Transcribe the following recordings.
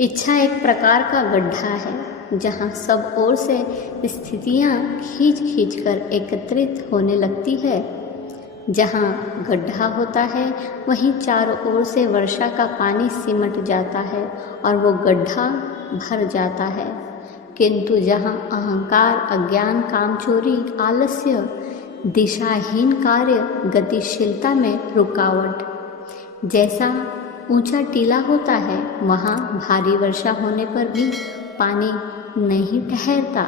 इच्छा एक प्रकार का गड्ढा है जहाँ सब ओर से स्थितियाँ खींच खींच कर एकत्रित होने लगती है। जहाँ गड्ढा होता है वहीं चारों ओर से वर्षा का पानी सिमट जाता है और वो गड्ढा भर जाता है। किंतु जहाँ अहंकार, अज्ञान, कामचोरी, आलस्य, दिशाहीन कार्य, गतिशीलता में रुकावट जैसा ऊंचा टीला होता है, वहाँ भारी वर्षा होने पर भी पानी नहीं ठहरता।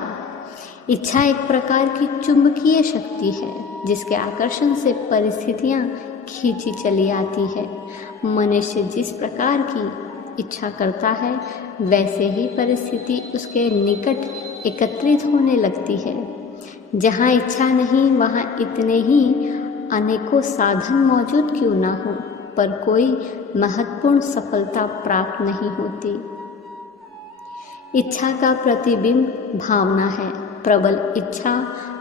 इच्छा एक प्रकार की चुंबकीय शक्ति है जिसके आकर्षण से परिस्थितियाँ खींची चली आती है। मनुष्य जिस प्रकार की इच्छा करता है वैसे ही परिस्थिति उसके निकट एकत्रित होने लगती है। जहाँ इच्छा नहीं वहाँ इतने ही अनेकों साधन मौजूद क्यों ना हो, पर कोई महत्वपूर्ण सफलता प्राप्त नहीं होती। इच्छा का प्रतिबिंब भावना है। प्रबल इच्छा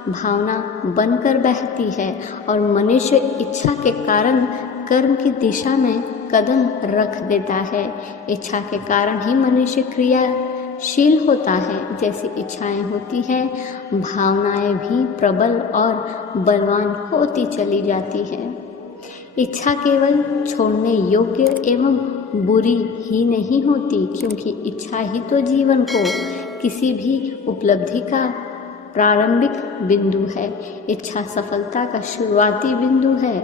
भावना बनकर बहती है और मनुष्य इच्छा के कारण कर्म की दिशा में कदम रख देता है। इच्छा के कारण ही मनुष्य क्रियाशील होता है। जैसी इच्छाएं होती हैं, भावनाएं भी प्रबल और बलवान होती चली जाती है। इच्छा केवल छोड़ने योग्य एवं बुरी ही नहीं होती, क्योंकि इच्छा ही तो जीवन को किसी भी उपलब्धि का प्रारंभिक बिंदु है। इच्छा सफलता का शुरुआती बिंदु है।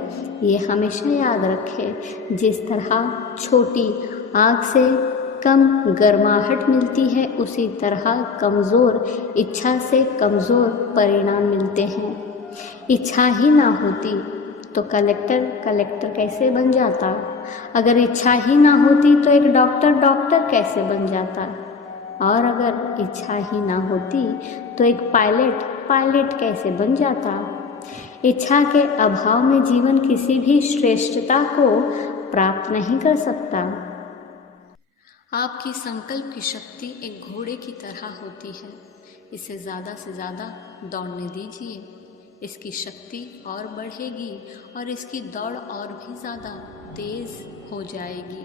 ये हमेशा याद रखें। जिस तरह छोटी आग से कम गर्माहट मिलती है, उसी तरह कमज़ोर इच्छा से कमज़ोर परिणाम मिलते हैं। इच्छा ही ना होती तो कलेक्टर कैसे बन जाता? अगर इच्छा ही ना होती तो एक डॉक्टर कैसे बन जाता? और अगर इच्छा ही ना होती तो एक पायलट कैसे बन जाता? इच्छा के अभाव में जीवन किसी भी श्रेष्ठता को प्राप्त नहीं कर सकता। आपकी संकल्प की शक्ति एक घोड़े की तरह होती है। इसे ज़्यादा से ज़्यादा दौड़ने दीजिए। इसकी शक्ति और बढ़ेगी और इसकी दौड़ और भी ज़्यादा तेज़ हो जाएगी।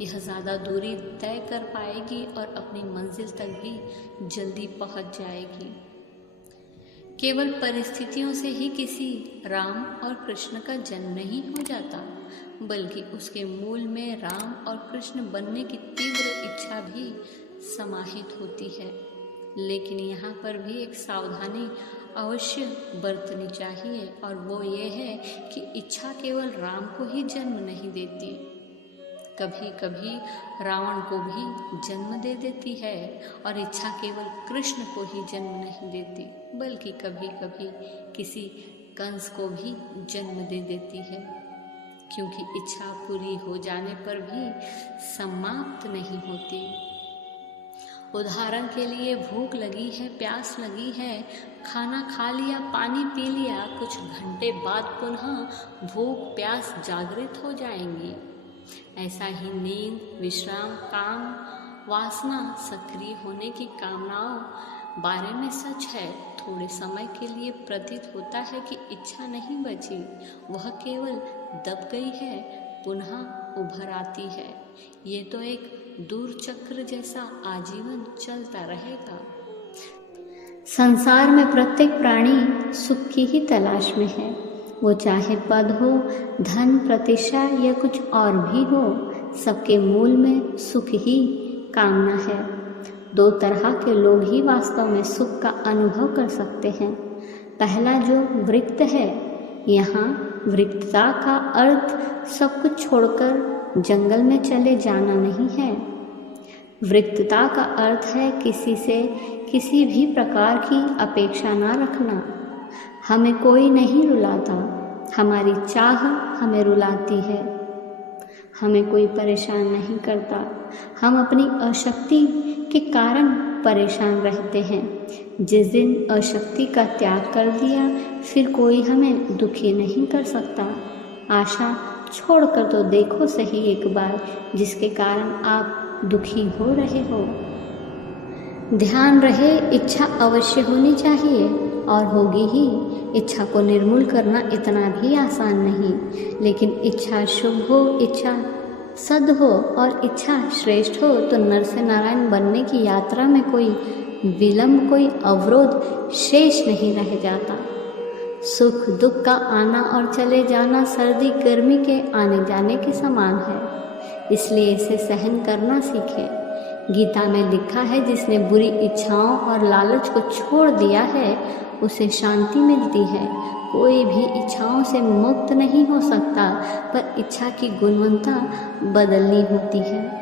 यह ज़्यादा दूरी तय कर पाएगी और अपनी मंजिल तक भी जल्दी पहुंच जाएगी। केवल परिस्थितियों से ही किसी राम और कृष्ण का जन्म नहीं हो जाता, बल्कि उसके मूल में राम और कृष्ण बनने की तीव्र इच्छा भी समाहित होती है। लेकिन यहाँ पर भी एक सावधानी अवश्य बरतनी चाहिए, और वो ये है कि इच्छा केवल राम को ही जन्म नहीं देती, कभी कभी रावण को भी जन्म दे देती है। और इच्छा केवल कृष्ण को ही जन्म नहीं देती, बल्कि कभी कभी किसी कंस को भी जन्म दे देती है, क्योंकि इच्छा पूरी हो जाने पर भी समाप्त नहीं होती। उदाहरण के लिए, भूख लगी है, प्यास लगी है, खाना खा लिया, पानी पी लिया, कुछ घंटे बाद पुनः भूख प्यास जागृत हो जाएंगी। ऐसा ही नींद, विश्राम, काम, वासना सक्रिय होने की कामनाओं बारे में सच है। थोड़े समय के लिए प्रतीत होता है कि इच्छा नहीं बची, वह केवल दब गई है, पुनः उभर आती है। ये तो एक दूर चक्र जैसा आजीवन चलता रहेगा। संसार में प्रत्येक प्राणी सुख की ही तलाश में है। वो चाहे पद हो, धन, प्रतिष्ठा या कुछ और भी हो, सबके मूल में सुख ही कामना है। दो तरह के लोग ही वास्तव में सुख का अनुभव कर सकते हैं। पहला जो वृत्त है, यहाँ वृत्तता का अर्थ सब कुछ छोड़कर जंगल में चले जाना नहीं है। वृत्तता का अर्थ है किसी से किसी भी प्रकार की अपेक्षा ना रखना। हमें कोई नहीं रुलाता, हमारी चाह हमें रुलाती है। हमें कोई परेशान नहीं करता, हम अपनी अशक्ति के कारण परेशान रहते हैं। जिस दिन अशक्ति का त्याग कर दिया, फिर कोई हमें दुखी नहीं कर सकता। आशा छोड़कर तो देखो सही एक बार, जिसके कारण आप दुखी हो रहे हो। ध्यान रहे, इच्छा अवश्य होनी चाहिए और होगी ही। इच्छा को निर्मूल करना इतना भी आसान नहीं, लेकिन इच्छा शुभ हो, इच्छा सद हो और इच्छा श्रेष्ठ हो तो नर से नारायण बनने की यात्रा में कोई विलंब, कोई अवरोध शेष नहीं रह जाता। सुख दुख का आना और चले जाना सर्दी गर्मी के आने जाने के समान है, इसलिए इसे सहन करना सीखें। गीता में लिखा है, जिसने बुरी इच्छाओं और लालच को छोड़ दिया है उसे शांति मिलती है। कोई भी इच्छाओं से मुक्त नहीं हो सकता, पर इच्छा की गुणवत्ता बदलनी होती है।